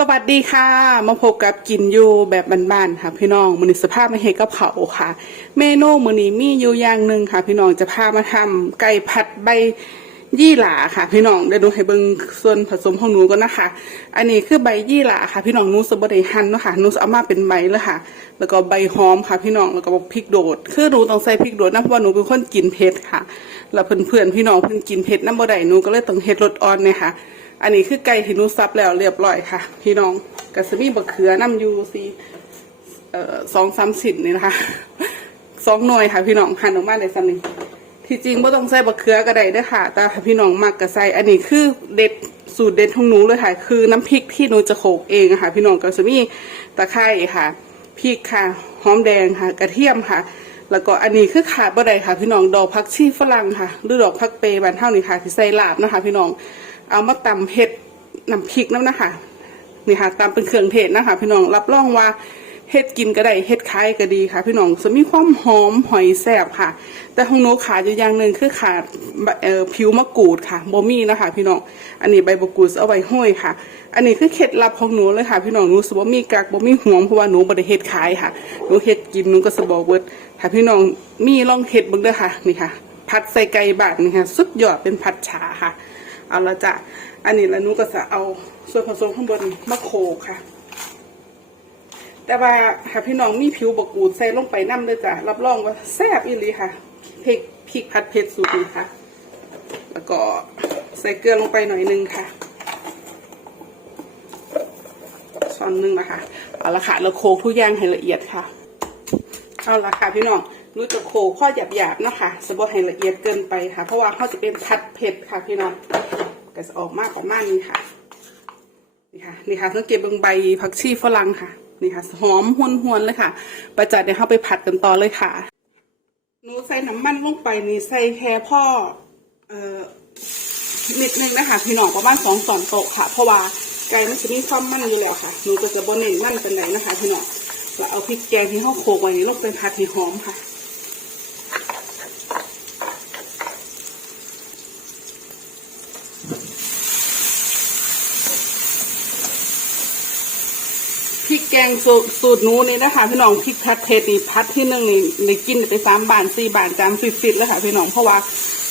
สวัสดีค่ะ มาพบกับกินอยู่แบบบ้านๆค่ะ พี่น้องมือนี้สภาพมาเฮกับเผาค่ะ เมนูมือนี้มีอยู่อย่างหนึ่งค่ะ พี่น้องจะพามาทำไก่ผัดใบยี่หร่าค่ะ พี่น้องเดี๋ยวดูให้เบิ่งส่วนผสมของหนูก่อนนะคะ อันนี้คือใบยี่หร่าค่ะ พี่น้องหนูสบดหั่นเนาะค่ะหนูเอามาเป็นใบเลยค่ะ แล้วก็ใบหอมค่ะ พี่น้องแล้วก็พริกโดด คือหนูต้องใส่พริกโดดนะเพราะว่าหนูเป็นคนกินเผ็ดค่ะ แล้วเพื่อนๆพี่น้องเพิ่นกินเผ็ดน้ำบ่ได้หนูก็เลยต้องเฮ็ดรสอ่อนเนี่ยค่ะ อันนี้คือไก่ที่นูซับแล้วเรียบร้อยค่ะ พี่น้องกระสมีบะเขือน้ำยูซีเอ่อสองสามสิบนี่นะคะสองหน่วยค่ะ พี่น้องหั่นออกมาได้ซ้ำนี่ที่จริงไม่ต้องใส่บะเขือก็ได้ด้วยค่ะ แต่พี่น้องมักกระใส่อันนี้คือเด็ดสูตรเด็ดของหนูเลยค่ะ คือน้ำพริกที่หนูจะโขกเองอะค่ะ พี่น้องกระสมีตะไคร้ค่ะพริกค่ะหอมแดงค่ะ กระเทียมค่ะ แล้วก็อันนี้คือขาดบ่ได้ค่ะ พี่น้องดอกผักชีฝรั่งค่ะ หรือดอกผักเปย์บานเท่านี้ค่ะที่ใส่ลาบนะคะ พี่น้อง เอามาตำเห็ดน้ำพริกน้ำนะคะนี่ค่ะตำเป็นเครื่องเทศนะคะ พี่น้องรับรองว่าเห็ดกินก็ได้เห็ดคายก็ดีค่ะ พี่น้องจะมีความหอมหอยแซ่บค่ะ แต่ของหนูขาดอยู่อย่างหนึ่งคือขาดผิวมะกรูดค่ะโบมี่นะคะ พี่น้องอันนี้ใบมะกรูดเอาไว้ห้อยค่ะ อันนี้คือเคล็ดลับของหนูเลยค่ะ พี่น้องหนูสบมีกักโบมี่ห่วงเพราะว่าหนูบ่ได้เฮ็ดขายค่ะหนูเฮ็ดกินหนูก็สบอเบิดถ้าพี่น้องมีลองเฮ็ดบิ่งเด้อค่ะนี่ค่ะ ผัดใส่ไก่บาทนี่ค่ะ สุดยอดเป็นผัดฉาค่ะ เอาละจ้ะอันนี้ล้วหนูก็จะเอาส่วนผสมข้างบนมะโขกค่ะ แต่ว่าถ้าพี่น้องมีผิวบกูดใส่ลงไปน้ำเลยจ้ะรับรองว่าแซ่บอีหลีค่ะพริกพริกผัดเผ็ดสูตรนี้ค่ะ แล้วก็ใส่เกลือลงไปหน่อยนึงค่ะช้อนนึงนะคะเอาละค่ะเราโขกทุกอย่างให้ละเอียดค่ะ เอาละค่ะพี่น้อง รู้จะโขลกข้อหยาบๆเนาะค่ะสบให้ละเอียดเกินไปค่ะ เพราะว่าเขาจะเป็นผัดเผ็ดค่ะพี่น้องก็จะออกมากประมาณนี้ค่ะ นี่ค่ะ นี่ค่ะสังเกตเบางใบผักชีฝรั่งค่ะ นี่ค่ะ หอมหวนๆเลยค่ะ ประจัดเดี๋ยวเข้าไปผัดกันต่อเลยค่ะ หนูใส่น้ำมันลงไปนี่ใส่แค่พ่อ เอ่อนิดนึงนะคะพี่น้องประมาณสองสองโต๊ะค่ะ เพราะว่าไก่มันจะมีความมันอยู่แล้วค่ะ หนูก็จะบนเน้นมันกันไหนนะคะพี่น้องแล้วเอาพริกแกงที่เขาโขลกไว้นี่ลงไปผัดให้หอมค่ะ พริกแก งสูตรสูตรนูนี่นะคะพี่น้องพริกพัดเผ็ดนี่พัดที่หนึ่งนี่ในกินไปสามบาทสี่บาทจานฟิตๆแล้วค่ะพี่น้องเพราะว่า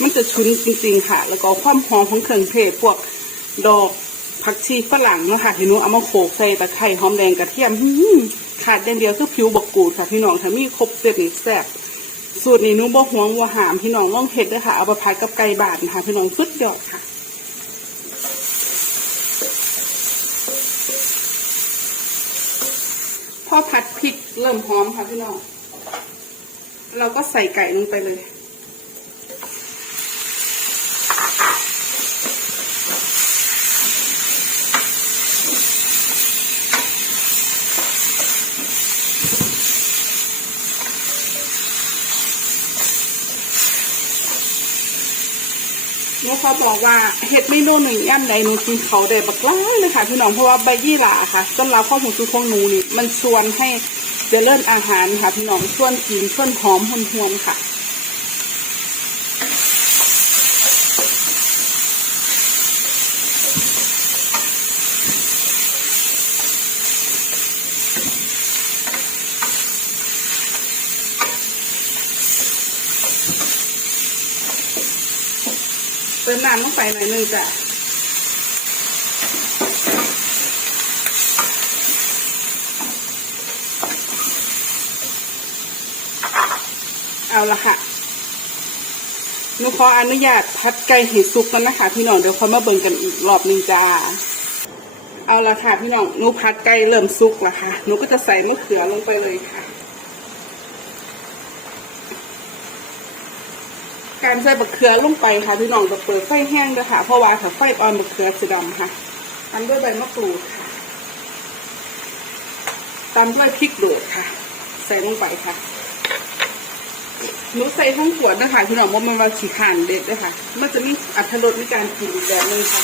มันจะชุนจริงๆค่ะ แล้วก็ความหอมของเครื่องเทศพวกดอกผักชีฝรั่งนะคะที่หนูเอามาโขลกใส่ตะไคร้หอมแดงกระเทียมขาดอย่างเดียวคือผิวบกกูดค่ะพี่น้องถ้ามีครบเสร็จนี่แซ่บสูตรนี้หนูบ่หวงบ่หามพี่น้องลองเผ็ดด้วยค่ะเอาไปผัดกับไก่บาทนะคะพี่น้องสุดยอดค่ะ พอผัดพริกเริ่มหอมค่ะพี่น้อง เราก็ใส่ไก่ลงไปเลย นูเขาบอกว่าเห็ดไม่นู่นหนึ่งย่ำใดหนูกินเขาได้บักร้าเลยค่ะพี่น้องเพราะว่าใบยี่หร่าค่ะสำหรับข้อมูลคือของหนูนี่มันชวนให้เจริญอาหารค่ะพี่น้องชวนกินชวนหอมหวนๆค่ะ เติมน้ำลงไปหน่อยหนึงจ้ะเอาละค่ะหนูขออนุญาตพัดไก่ให้สุกกันนะคะ พี่น้องเดี๋ยวเขามาเบิ่งกันอีกรอบหนึ่งจ้า เอาละค่ะพี่น้องหนูพัดไก่เริ่มสุกแล้วค่ะหนูก็จะใส่มะเขือลงไปเลยค่ะ การใส่บะเขือลงไปค่ะพี่น้องจะเปิดไฟแห้งด้วยค่ะเพราะว่าถ้าไฟอ่อนบะเขือจะดำค่ะตามด้วยใบมะกรูดค่ะตามด้วยพริกโดดค่ะ ใส่ลงไปค่ะหนูใส่ทั้งขวดนะคะพี่น้องว่ามันมาฉีกข่านเด็ดด้วยค่ะ มันจะมีอัตรสในการกินแบบนึงค่ะ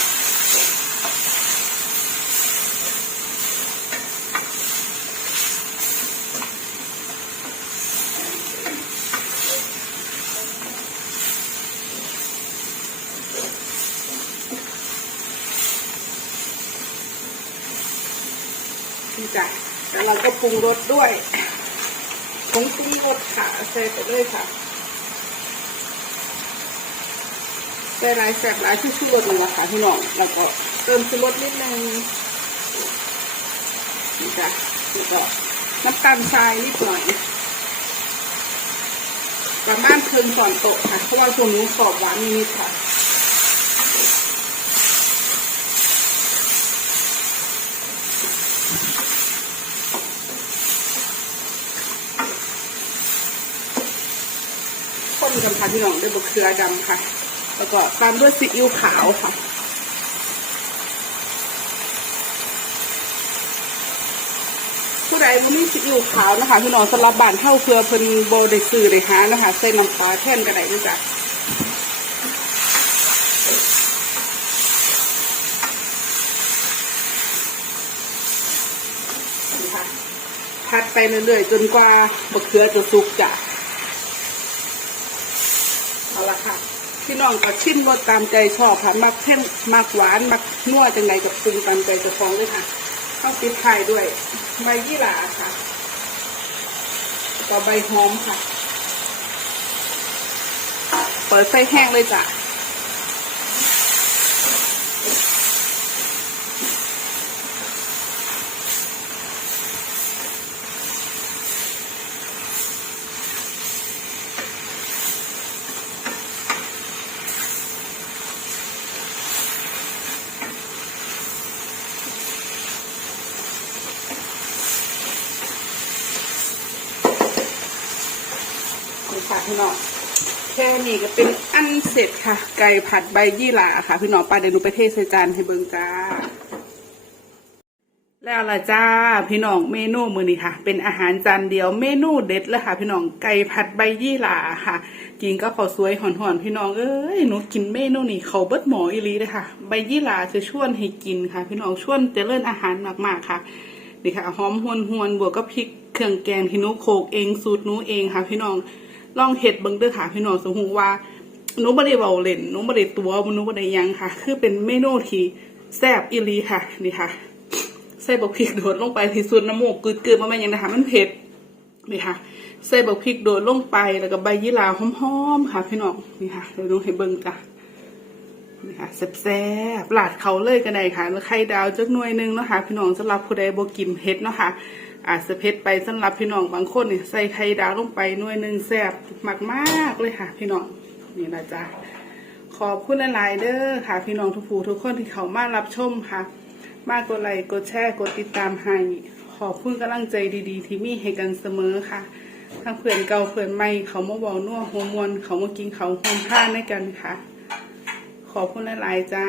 จ้ะแล้วเราก็ปรุงรสด้วยผงปรุงรสค่ะใส่ไปเลยค่ะใส่ลายแสบลายที่ชูรสนี่แหละค่ะพี่น้องแล้วก็เติมชูรสนิดนึงนี่จ้ะแล้วก็น้ำตาลทรายนิดหน่อยประมาณครึ่งส่วนโตะค่ะเพราะว่าตัวนี้ขอบหวานนิดค่ะ คนกันค่ะพี่น้องด้วยบะเขือดำค่ะ แล้วก็ตามด้วยซีอิ๊วขาวค่ะผู้ใดบ่มีซีอิ๊วขาวนะคะพี่น้องสำหรับบ้านเท่าเพื่อเพิ่นโบได้ซื้อได้หานะคะใส่น้ำปลาแท่นก็ได้ด้วยจ้ะนี่ค่ะผัดไปเรื่อยๆจนกว่าบะเขือจะสุกจ้ะ เอาละค่ะ พี่น้องก็ชิมรสตามใจชอบค่ะมักเข้มมักหวานมักนัวจังไงกับปรุงตามใจจะฟองด้วยค่ะข้าวติดท้ายด้วยใบยี่หร่าค่ะต่อใบหอมค่ะ เปิดไฟแห้งเลยจ้ะ พี่น้องแค่นี้ก็เป็นอันเสร็จค่ะ ไก่ผัดใบยี่หร่าค่ะ พี่น้องปลาเดี๋ยวหนูไปเทใส่จานให้เบิ่งจ้า แล้วล่ะจ้าพี่น้องเมนูมือนี้ค่ะ เป็นอาหารจานเดียวเมนูเด็ดเลยค่ะ พี่น้องไก่ผัดใบยี่หร่าค่ะ กินก็ข้าวสวยหอนๆพี่น้องเอ้ยหนูกินเมนูนี้เขาเบิดหมออีลีเลยค่ะ ใบยี่หร่าจะชวนให้กินค่ะ พี่น้องชวนเจริญอาหารมากๆค่ะนี่ค่ะหอมหวนหวนๆบวกกับพริกเครื่องแกงที่หนูโขกเองสูตรหนูเองค่ะ พี่น้อง ลองเห็ดเบิ่งเด้อค่ะ พี่น้องสมหูว่าหนูบ่ได้เบาเล่นหนูบ่ได้ตัวหนูบ่ได้ยังค่ะ คือเป็นเมนูที่แซ่บอีลีค่ะนี่ค่ะใส่บักพริกโดดลงไปที่สุดน้ำมูกกลืดมาแม่ยังนะคะมันเผ็ดนี่ค่ะใส่บักพริกโดดลงไปแล้วก็ใบยี่หร่าหอมๆค่ะ พี่น้องนี่ค่ะเดี๋ยวหนูให้เบิ่งจ้ะนี่ค่ะแซ่บๆหลาดเขาเลยกันได้ค่ะแล้วไข่ดาวจักหน่วยหนึงเนาะค่ะพี่น้องสำหรับผู้ใดบ่กินเผ็ดเนาะค่ะ อาจจะเผ็ดไปสำหรับพี่น้องบางคนเนี่ยใส่ไข่ดาวลงไปหน่วยหนึ่งแซ่บมากๆเลยค่ะ พี่น้องนี่นะจ๊ะขอบคุณหลายๆเด้อค่ะ พี่น้องทุกผู้ทุกคนที่เขามารับชมค่ะ มากกดไลค์กดแชร์กดติดตามให้ขอบคุณกำลังใจดีๆ ที่มีให้กันเสมอค่ะทั้งเพื่อนเก่าเพื่อนใหม่เขามาบอกนัวหัวมวนเขามากินเขาวหอมผ้าในกันค่ะ ขอบคุณหลายๆจ้า